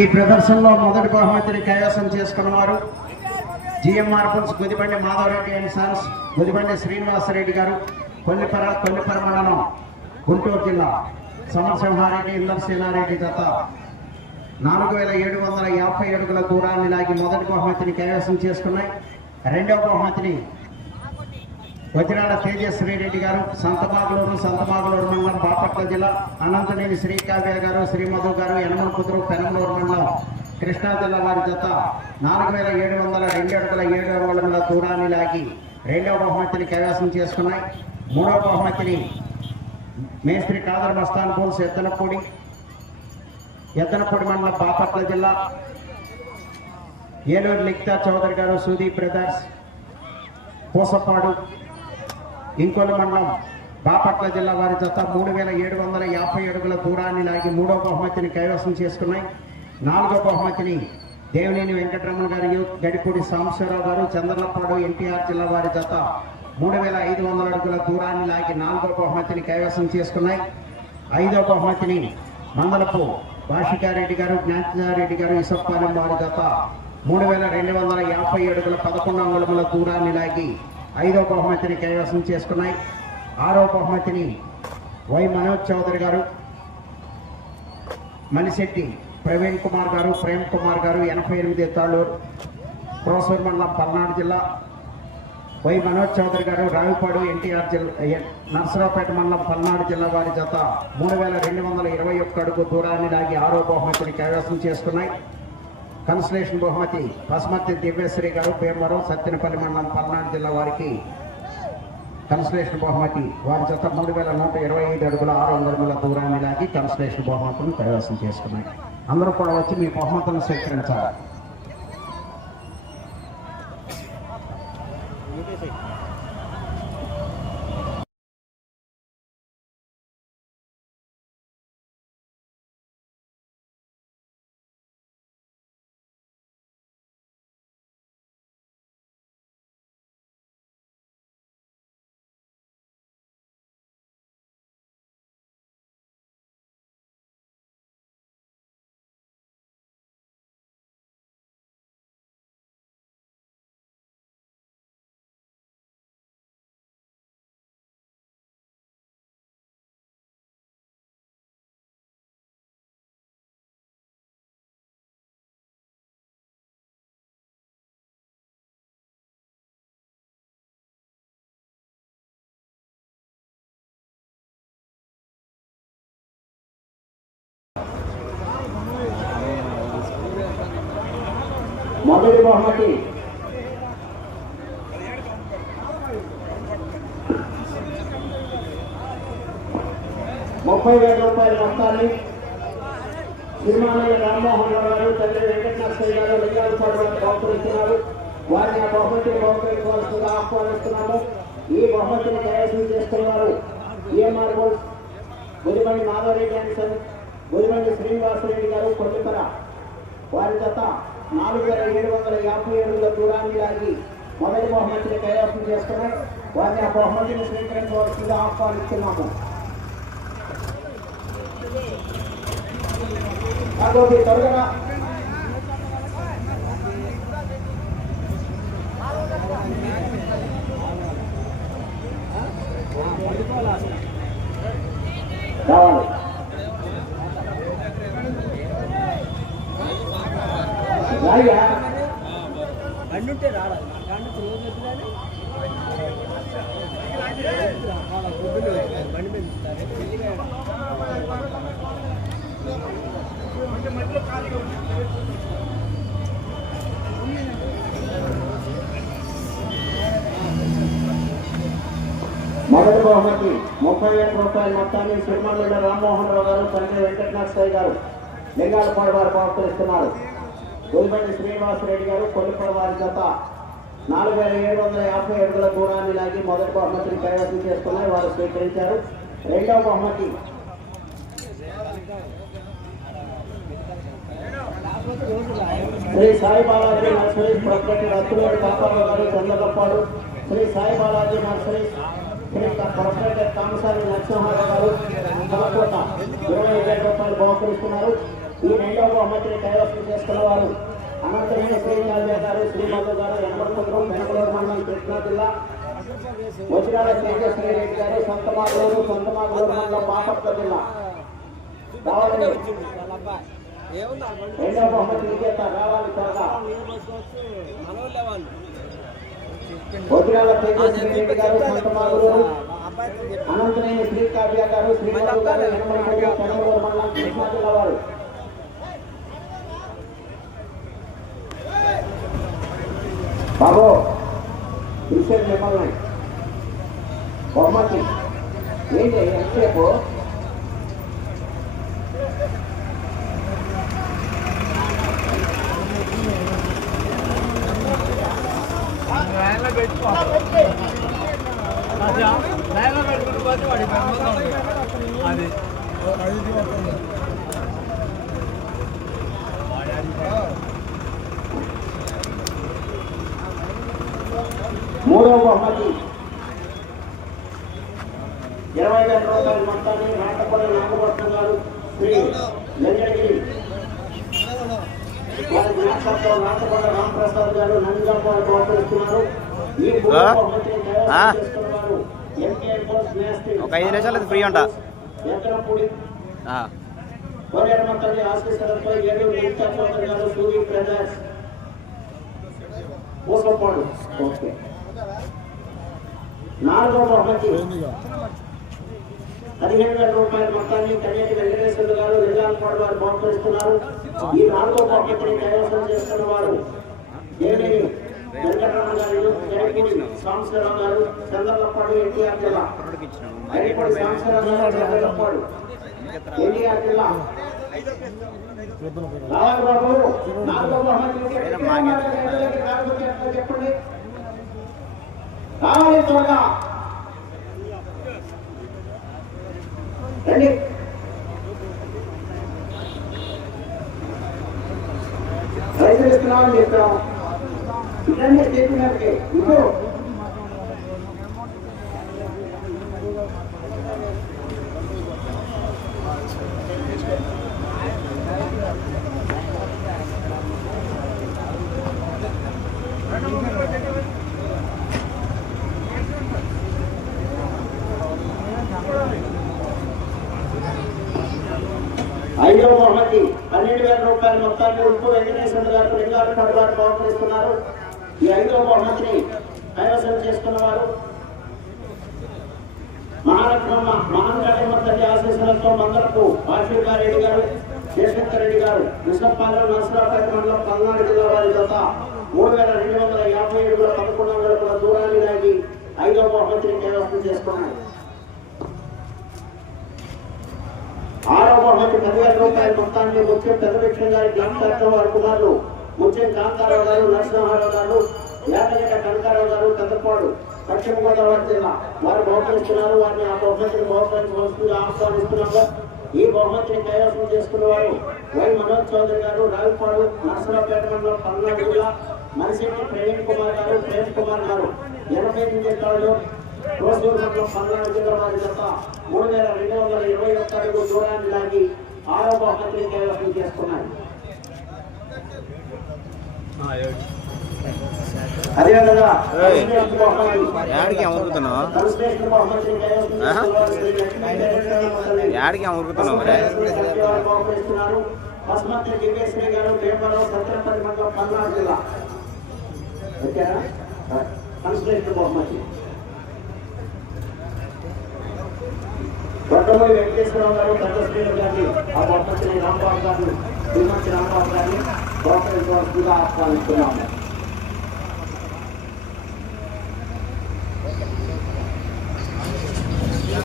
ఈ ప్రదర్శనలో మొదటి బహుమతిని కైవసం చేసుకున్నవారు GMR bulls Gudibandi Madhava Reddy and sons Gudibandi Srinivasa Reddy garu Kollipara Kollipara మండలం గుంటూరు జిల్లా సమరసింహారెడ్డి ఇందర్సేనారెడ్డి దత్త నాలుగు వేల ఏడు వందల యాభై అడుగుల దూరాన్ని లాగి మొదటి బహుమతిని కైవసం చేసుకున్నాయి. రెండవ బహుమతిని వజ్రాల తేజశ్రీ రెడ్డి గారు సంతమాగులూరు సంతమాగులూరు మండలం బాపట్ల జిల్లా అనంతనేని శ్రీకావ్య గారు శ్రీమధు గారు యనమల కుదురు పెనమలూరు మండలం కృష్ణా జిల్లా వారి జత నాలుగు వేల ఏడు వందల రెండు అడుగుల ఏడు అడుగుల దూరాన్ని లాగి రెండవ బహుమతిని కైవసం చేసుకున్నాయి. మూడవ బహుమతిని మేస్త్రి కాదర్ మస్తాన్ పోల్స్ ఎత్తనపూడి ఎత్తనపూడి మండలం బాపట్ల జిల్లా ఏలూరు లిక్తా చౌదరి గారు సుదీప్ బ్రదర్స్ పూసపాడు ఇంకొల్లు మండలం బాపట్ల జిల్లా వారి జత మూడు వేల ఏడు వందల యాభై అడుగుల దూరాన్ని లాగి మూడో బహుమతిని కైవసం చేసుకున్నాయి. నాలుగో బహుమతిని దేవినేని వెంకటరమణ గారు గడిపూడి సాంబశివరావు గారు చంద్రలపాడు ఎన్టీఆర్ జిల్లా వారి జత మూడు వేల ఐదు వందల అడుగుల దూరాన్ని లాగి నాలుగో బహుమతిని కైవసం చేసుకున్నాయి. ఐదో బహుమతిని మందలపు భాషికారెడ్డి గారు జ్ఞానారెడ్డి గారు ఇసప్పాలెం వారి గత మూడు వేల రెండు వందల యాభై అడుగుల పదకొండు అంగుళముల దూరాన్ని లాగి ఐదో బహుమతిని కైవసం చేసుకున్నాయి. ఆరో బహుమతిని వై మనోజ్ చౌదరి గారు మలిశెట్టి ప్రవీణ్ కుమార్ గారు ప్రేమ్ కుమార్ గారు ఎనభై ఎనిమిది తాళూరు క్రోసూర్ మండలం పల్నాడు జిల్లా. వై మనోజ్ చౌదరి గారు రావిపాడు ఎన్టీఆర్ జిల్లా నర్సరావుపేట మండలం పల్నాడు జిల్లా వారి జత మూడు వేల రెండు వందల ఇరవై ఒక్క అడుగు దూరాన్ని లాగి ఆరో బహుమతిని కైవసం చేసుకున్నాయి. కన్సలేషన్ బహుమతి పసుమతి దివ్యశ్రీ గారు భీమవరం సత్యనపల్లి మండలం పల్నాడు జిల్లా వారికి కన్సలేషన్ బహుమతి. వారి జత మూడు వేల నూట ఇరవై ఐదు అడుగుల ఆరు వందల అడుగుల దూరాన్ని లాగి కన్సలేషన్ బహుమతులను కైవసం చేసుకున్నాయి. అందరూ కూడా వచ్చి మీ బహుమతులను స్వీకరించాలి. మొదటి బహుమతి. ముప్పై వేల రూపాయల మొత్తాన్ని సిరిమానయ్య రామ్మోహన్ రావు గారు తండ్రి వెంకటనాథయ్య గారు లింగాలు గారు బహుకరిస్తున్నారు వారిని ఆ బహుమతిని బహుకరించవలసిందిగా ఆహ్వానిస్తున్నాము. ఈ బహుమతిని కైవసం చేస్తున్నారు EMR bulls Budimandi Madhava Reddy and son Budimandi Srinivasa Reddy garu Kollipara వారి జత నాలుగు వేల ఏడు వందల యాభై ఏడుల దూరాన్ని లాగి మొదటి బహుమతిని కైలాసం చేసుకున్నాయి వారిని ఆ బహుమతిని స్వీకరించవలసిందిగా ఆహ్వానిస్తున్నాము. త్వరగా రావాలి రాయ్యా బండుంటే రాడా బండి మీద ఇస్తారు. పెళ్ళిగా మొదటి బహుమతి ముప్పై వేల రూపాయల మొత్తాన్ని సిరిమల్ల రామ్మోహన్ రావు గారు తండ్రి వెంకటనాథయ్య గారు లింగాలపాడు వారు బహుకరిస్తున్నారు గురిబండి శ్రీనివాసరెడ్డి గారు కొల్లిపడి వారి జత. నాలుగు వేల ఏడు వందల యాభై అడుగుల దూరాన్ని లాగి మొదటి బహుమతిని కైవసం చేసుకున్నాయి. వారు స్వీకరించారు. రెండవ బహుమతి. శ్రీ సాయి బాలాజీ నర్సరీ ప్రకృతి రత్తులేడు కాపాడు గారు చంద్రగప్పాడు శ్రీ సాయి బాలాజీ నర్సరీ శ్రీ ప్రొఫెసర్ కామసారి నరసింహారావు గారు. ఇరవై వేల రూపాయలు బహుకరిస్తున్నారు. ఈ రెండవ బహుమతిని కైవసం చేసుకున్న వారు అనంతమైన శ్రీరాజు గారు శ్రీమాధవ్ గారు ఎనమడుకుంటాం బెంగళూరు మండలం కృష్ణా జిల్లా. వజ్రాల తేజస్వీ రెడ్డి గారు సొంత మాగలూరు సొంత మాగలూరు మండలం బాపట్ల జిల్లా. రెండవ బహుమతి విజేత రావాలి త్వరగా. వజ్రాల రెడ్డి గారు సొంత మాగలూరు. అనంతమైన శ్రీ కావ్య గారు శ్రీమాధవ్ గారు ఎనమడుకుంటాం బెంగళూరు మండలం కృష్ణా జిల్లా వారు. బాబు చూసేది మిమ్మల్ని. బహుమతి. ఏంటి ఎంతసేపు? అది మూడవ బహుమతి ఇరవై వేల రూపాయల మొత్తాన్ని నాటపల్లి నాగభట్నం గారు శ్రీ వారి నాటపల్లి రామప్రసాద్ గారు ఈ? బహుమతిని ఎంకే ఒక ఐదు నిమిషాలు అది ఫ్రీ ఎక్కడపూడి. కోనేరు మంత్రి ఏడు గారు పూసపాడు ఓకే. నాలుగో బహుమతి పదిహేను వేల రూపాయల మొత్తాన్ని కన్యాటి వెంకటేశ్వర గారు నిజాంపాడు వారు బహుకరిస్తున్నారు. ఈ నాలుగో బహుమతిని కైవసం చేసుకున్న వారు దేవిని వెంకటరమణ గారు సాంబశివరావు గారు ఎన్టీఆర్ జిల్లా. సాంబశివరావు గారు ఎన్టీఆర్ జిల్లా. రావాలి బాబు నాలుగో బహుమతి చెప్పండి రావాలి త్వరగా రండి. రైతులు ఇస్తున్నామని చెప్పాం ఇదండి చెప్పినట్టే ఇప్పుడు ఐదో బహుమతి. పన్నెండు వేల రూపాయల మొత్తాన్ని ఉప్పు వెంకటేశ్వర గారు లింగాలు వారు బహుకరిస్తున్నారు ఈ ఐదో బహుమతిని కైవసం చేసుకున్న వారు మహారత్నమ్మ మహాంగళమ్మ తల్లి ఆశీస్సులతో మందరకు రెడ్డి గారు శేషంకర్ రెడ్డి గారు కృష్ణపాలెం నరసరావుపేట మండలం పల్నాడు జిల్లా వారి జత మూడు వేల రెండు వందల యాభై ఏడు పదకొండు వందల దూరాన్ని దాటి ఐదో బహుమతిని కైవసం చేసుకున్నారు. ఆరో బహుమతి పదివేల రూపాయల మొత్తాన్ని ముఖ్యం పెద్దభిక్షం గారి డాక్టర్తో వారి కుమారులు ముఖ్యం కాంతారావు గారు నరసింహారావు గారు యాదగిరి కనకారావు గారు పెద్దపాడు పశ్చిమ గోదావరి జిల్లా. వారు బహుకరిస్తున్నారు వారిని ఆ బహుమతిని బహుకరించవలసిందిగా ఆహ్వానిస్తున్నాము ఈ బహుమతిని కైవసం చేసుకున్న వారు వై మనోజ్ చౌదరి గారు రావిపాడు నరసరావుపేట మండలం పల్నాడు జిల్లా. మనిషి ప్రవీణ్ కుమార్ గారు ప్రేమ్ కుమార్ గారు. ఎనభై ఎనిమిది కాళ్ళు రోజూరు మండలం పల్నాడు జిల్లా వారి జత మూడు వేల రెండు వందల ఇరవై ఒక్క అడుగు దూరాన్ని లాగి ఆరో బహుమతిని కైవసం చేసుకున్నారు అదేవిధంగా యాడికి లక్ష్మీ యాడికి అమరుకుతున్నావు మరి? పసుమత్రి దివ్యశ్రీ గారు పేపర్లో సత్రపల్లి మండలం పల్నాడు జిల్లా. వచ్చారా కన్స్ట్రక్షన్ బహుమతి. దొడ్డమూరి వెంకటేశ్వరరావు గారు పెద్ద గారిని ఆ బహుమతిని రాంబాబు గారు శ్రీమతి రాంబాబు గారిని బహుకరించవలసిందిగా ఆహ్వానిస్తున్నాము.